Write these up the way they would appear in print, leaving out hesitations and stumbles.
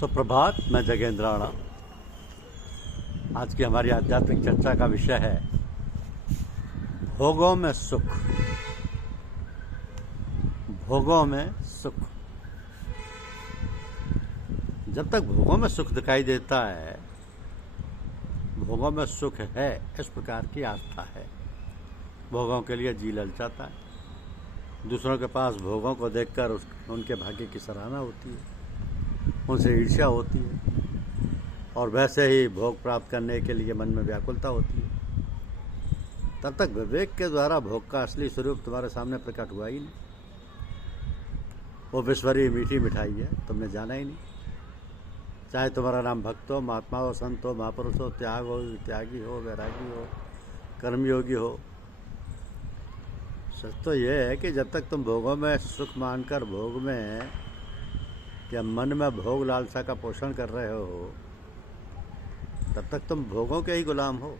सुप्रभात। मैं जगेंद्र राणा। आज की हमारी आध्यात्मिक चर्चा का विषय है भोगों में सुख। भोगों में सुख। जब तक भोगों में सुख दिखाई देता है, भोगों में सुख है, इस प्रकार की आस्था है। भोगों के लिए जी ललचाता है। दूसरों के पास भोगों को देखकर उनके भाग्य की सराहना होती है, उनसे ईर्ष्या होती है, और वैसे ही भोग प्राप्त करने के लिए मन में व्याकुलता होती है। तब तक विवेक के द्वारा भोग का असली स्वरूप तुम्हारे सामने प्रकट हुआ ही नहीं। वो विश्वरी मीठी मिठाई है, तुमने जाना ही नहीं। चाहे तुम्हारा नाम भक्त हो, महात्मा हो, संत हो, महापुरुष हो, त्यागी हो, वैरागी हो, कर्मयोगी हो, सच तो ये है कि जब तक तुम भोगों में सुख मानकर भोग में या मन में भोग लालसा का पोषण कर रहे हो, तब तक तुम भोगों के ही गुलाम हो।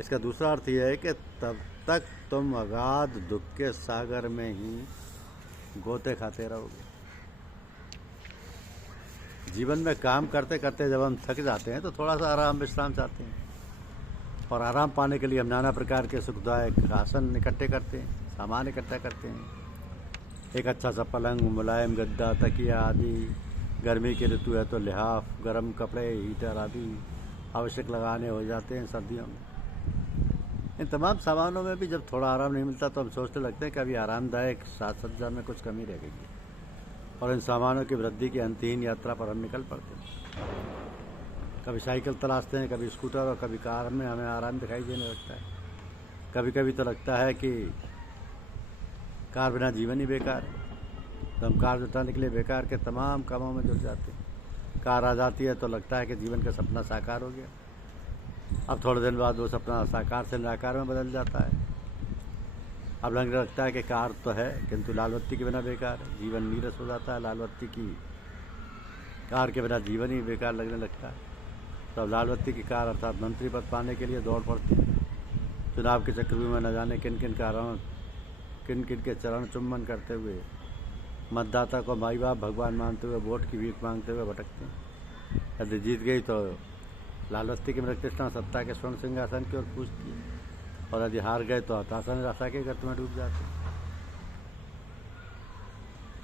इसका दूसरा अर्थ यह है कि तब तक तुम अगाध दुख के सागर में ही गोते खाते रहोगे। जीवन में काम करते करते जब हम थक जाते हैं तो थोड़ा सा आराम विश्राम चाहते हैं, और आराम पाने के लिए हम नाना प्रकार के सुखदायक आसन इकट्ठे करते हैं, सामान इकट्ठा करते हैं। एक अच्छा सा पलंग, मुलायम गद्दा, तकिया आदि। गर्मी की ऋतु है तो लिहाफ, गर्म कपड़े, हीटर आदि आवश्यक लगाने हो जाते हैं सर्दियों में। इन तमाम सामानों में भी जब थोड़ा आराम नहीं मिलता तो हम सोचने लगते हैं कि अभी आरामदायक साज सज्जा में कुछ कमी रह गई है, और इन सामानों की वृद्धि की अंतहीन यात्रा पर हम निकल पड़ते हैं। कभी साइकिल तलाशते हैं, कभी स्कूटर, और कभी कार में हमें आराम दिखाई देने लगता है। कभी कभी तो लगता है कि कार बिना जीवन ही बेकार है, तो हम कार जुटाने के लिए बेकार के तमाम कामों में जुट जाते हैं। कार आ जाती है तो लगता है कि जीवन का सपना साकार हो गया। अब थोड़े दिन बाद वो सपना साकार से निराकार में बदल जाता है। अब लगने लगता है कि कार तो है, किंतु लाल बत्ती के बिना बेकार है। जीवन नीरस हो जाता है। लाल बत्ती की कार के बिना जीवन ही बेकार लगने लगता है। तो अब लाल बत्ती की कार अर्थात मंत्री पद पाने के लिए दौड़ पड़ती है। चुनाव के चक्रव्यूह में न जाने किन किन के चरण चुम्बन करते हुए, मतदाता को माई बाप भगवान मानते हुए, वोट की भीख मांगते हुए भटकते हैं। यदि जीत गई तो लाल बत्ती की मृतृष्णा सत्ता के स्वर्ण सिंहासन की ओर पूछती है, और यदि हार गए तो हताशा निराशा के गर्त में डूब जाते हैं।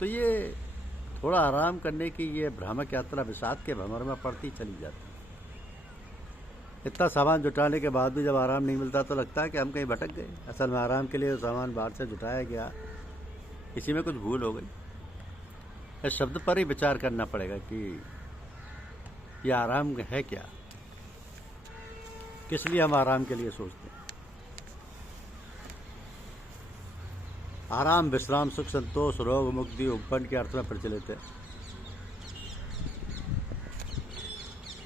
तो ये थोड़ा आराम करने की ये भ्रामक यात्रा विषाद के भंवर में पड़ती चली जाती है। इतना सामान जुटाने के बाद भी जब आराम नहीं मिलता तो लगता है कि हम कहीं भटक गए। असल में आराम के लिए सामान बाहर से जुटाया गया, इसी में कुछ भूल हो गई। इस शब्द पर ही विचार करना पड़ेगा कि ये आराम है क्या, किस लिए हम आराम के लिए सोचते हैं। आराम, विश्राम, सुख, संतोष, रोग मुक्ति, उपवन के अर्थ में प्रचलित है।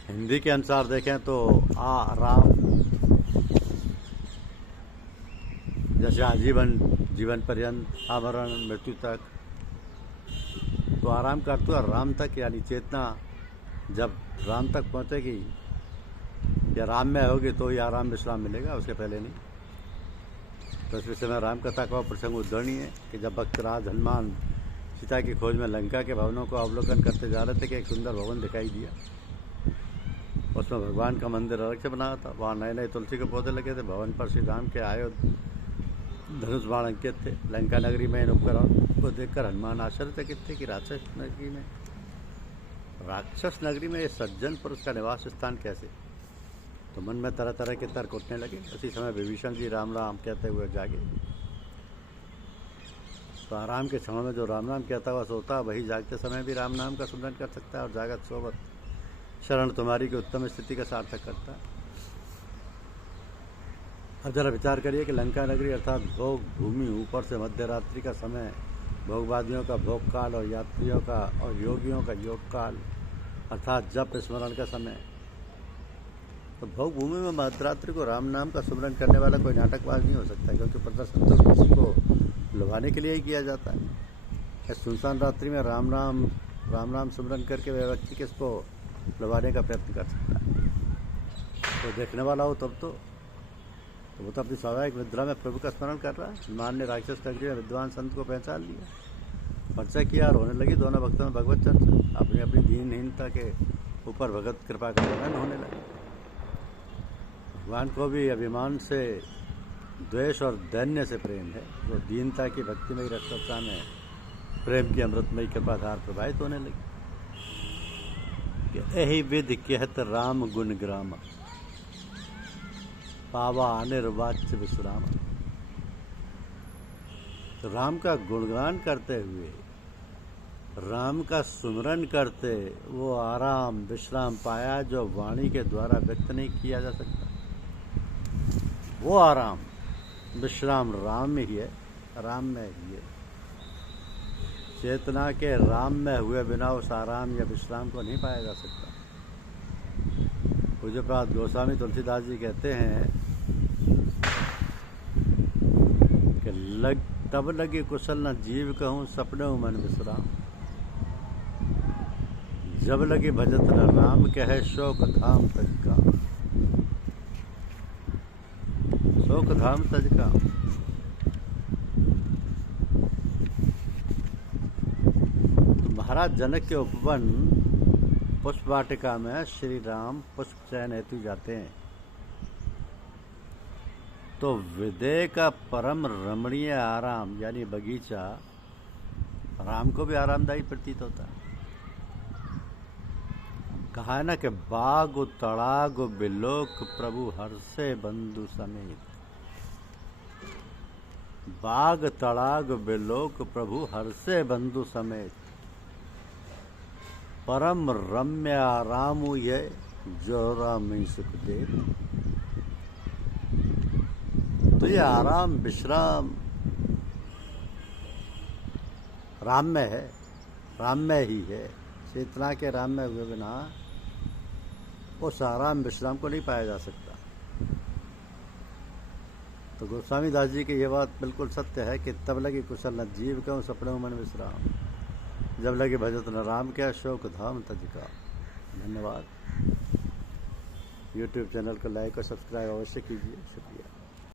हिंदी के अनुसार देखें तो आराम जैसे आजीवन, जीवन पर्यंत, आमरण, मृत्यु तक। तो आराम का अर्थ है राम तक, यानी चेतना जब राम तक पहुंचेगी या राम में होगी तो ही आराम विश्राम मिलेगा, उसके पहले नहीं। तो इस विषय में राम कथा का प्रसंग उद्धरणीय है कि जब भक्तराज हनुमान सीता की खोज में लंका के भवनों को अवलोकन करते जा रहे थे कि एक सुंदर भवन दिखाई दिया। उसमें भगवान का मंदिर अलग से बना था। वहाँ नए नए तुलसी के पौधे लगे थे। भवन पर श्री राम के आयो धनुष बाण अंकित थे। लंका नगरी में इन उपकरण को देखकर हनुमान आश्चर्यचकित थे कि राक्षस नगरी में ये सज्जन पुरुष का निवास स्थान कैसे। तो मन में तरह तरह के तर्क उठने लगे। उसी समय विभीषण जी राम राम कहते हुए जागे। तो आराम के क्षणों में जो राम नाम कहता हुआ सोता, वही जागते समय भी राम नाम का सुमरन कर सकता है, और जागत सोवत शरण तुम्हारी की उत्तम स्थिति का सार्थक करता है। अब जरा विचार करिए कि लंका नगरी अर्थात भोग भूमि, ऊपर से मध्य रात्रि का समय, भोगवादियों का भोग काल, और यात्रियों का और योगियों का योग काल अर्थात जप स्मरण का समय। तो भोग भूमि में मध्यरात्रि को राम नाम का सुमरन करने वाला कोई नाटकबाज नहीं हो सकता, क्योंकि प्रदर्शन तो किसी को लुभाने के लिए ही किया जाता है। इस सुनसान रात्रि में राम नाम सुमरन करके वह व्यक्ति किसको लुभाने का प्रयत्न कर सकता है। तो देखने वाला हो तब तो वो तो अपनी स्वाभाविक निद्रा में प्रभु का स्मरण कर रहा है। हनुमान ने राक्षस नगरी में विद्वान संत को पहचान लिया। परिचय किया और होने लगी दोनों भक्तों में भगवत चर्चा। अपनी अपनी दीनहीनता के ऊपर भगवत कृपा का वर्णन होने लगा। भगवान को भी अभिमान से, द्वेष और दैन्य से प्रेम है। तो दीनता की भक्तिमयी रसवत्ता में प्रेम की अमृतमयी कृपाधार प्रवाहित होने लगी। यही विधि कहत राम गुण ग्राम, पावा अनिर्वाच्य विश्राम। तो राम का गुणगान करते हुए, राम का सुमरन करते वो आराम विश्राम पाया जो वाणी के द्वारा व्यक्त नहीं किया जा सकता। वो आराम विश्राम राम में ही है, राम में ही है। चेतना के राम में हुए बिना उस आराम या विश्राम को नहीं पाया जा सकता। पूज्यपाद गोस्वामी तुलसीदास जी कहते हैं कि तब लगे कुशल न जीव कहूँ सपने मन विश्राम, जब लगे भजत न राम कहे शोक धाम तज का, शोक धाम तज का। तो महाराज जनक के उपवन पुष्प वाटिका में श्री राम पुष्प चयन हेतु जाते हैं। तो विदेह का परम रमणीय आराम यानी बगीचा राम को भी आरामदायी प्रतीत होता है। कहा है ना कि बाग तड़ाग बिलोक प्रभु हर्षे बंधु समेत, बाग तड़ाग बिलोक प्रभु हर्षे बंधु समेत, परम रम्य आराम ये जो राम सुख दे। तो ये आराम विश्राम राम में है, राम में ही है। चेतना के राम में हुए बिना उस आराम विश्राम को नहीं पाया जा सकता। तो गोस्वामी दास जी की ये बात बिल्कुल सत्य है कि तब लगी कुशल न जीव कहूँ सपनों मन विश्राम, जब लगे भजत न राम क्या शोक धाम तज का। धन्यवाद। YouTube चैनल को लाइक और सब्सक्राइब अवश्य कीजिए। शुक्रिया।